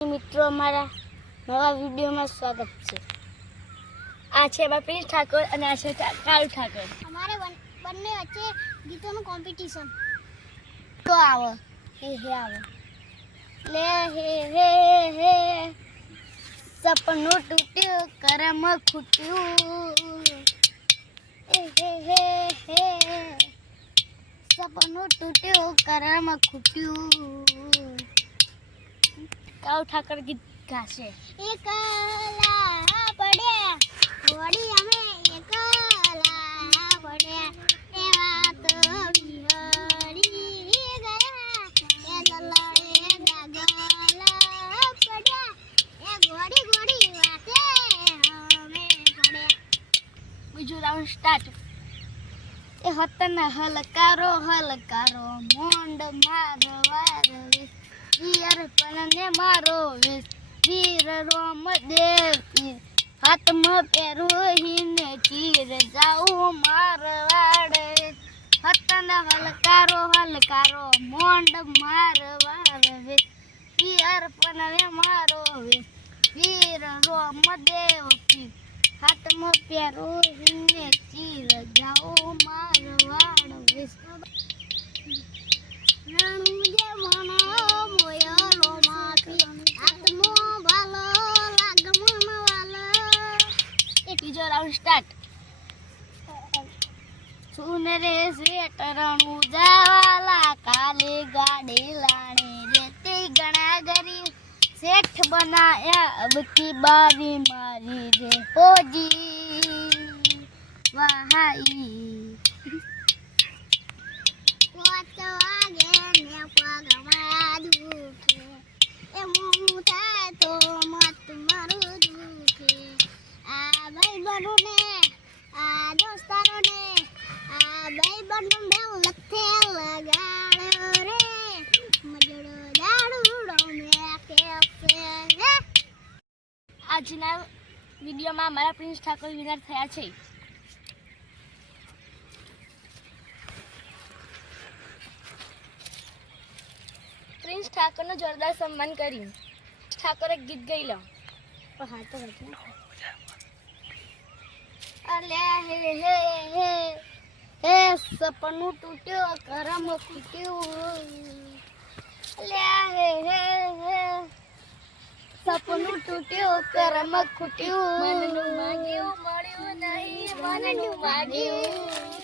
મિત્રો અમારા નવા વિડીયોમાં સ્વાગત છે। આ છે પ્રિન્સ ઠાકોર અને આ છે કાળુ ઠાકોર। અમારે બંને વચ્ચે ગીતોનું કોમ્પિટિશન તો આવો હે આવો લે હે સપનું તૂટ્યું કરમ ખૂટ્યું હે સપનું તૂટ્યું કરમ ખૂટ્યું। કાળુ ઠાકોર ગીત ગાશે। એકલા પડ્યા વળી અમે એકલા પડ્યા એવા તો વિહળી ગયા એ લલડે ગાગલા પડ્યા એ ગોડી ગોડી વાતે અમે પડ્યા। બીજું રાઉન્ડ સ્ટાર્ટ। એ હતન હલકારો મોંડ મારો વારવે વીર પણ ને મારો વેશ વીર રોમ દેવ હાથમાં પહેરું હિને ચીર જાઉં મારવાડ હતન હલકારો મોંડ મારવાડ વેશ વીર પણ ને મારો વેશ વીર રોમ દેવ હાથમાં પહેરું હિને ચીર જાઉં મારવાડ વેશ રાણુ જે મનો મોયરો માથી આત્મો ભાલો લાગમન વાલો। બીજો રાઉન્ડ સ્ટાર્ટ। સુન રે શેઠ રણુ જાવાલા કાલે ગાડી લાણી રેતે ગણા ગરી શેઠ બનાયા અબકી બારી મારી રે હોજી વહાઈ આજના વિડીયોમાં અમારા પ્રિન્સ ઠાકોર વિનર થયા છે। પ્રિન્સ ઠાકોરનો જોરદાર સન્માન કર્યું। ઠાકોરે ગીત ગાઈ લો। હા તો અલ્યા હે સપનું તૂટ્યું કરમ ખૂટ્યું અલ્યા હે સપનું તૂટ્યું કરમ ખૂટ્યું મનનું માગ્યું મળ્યું નહીં મનનું માગ્યું।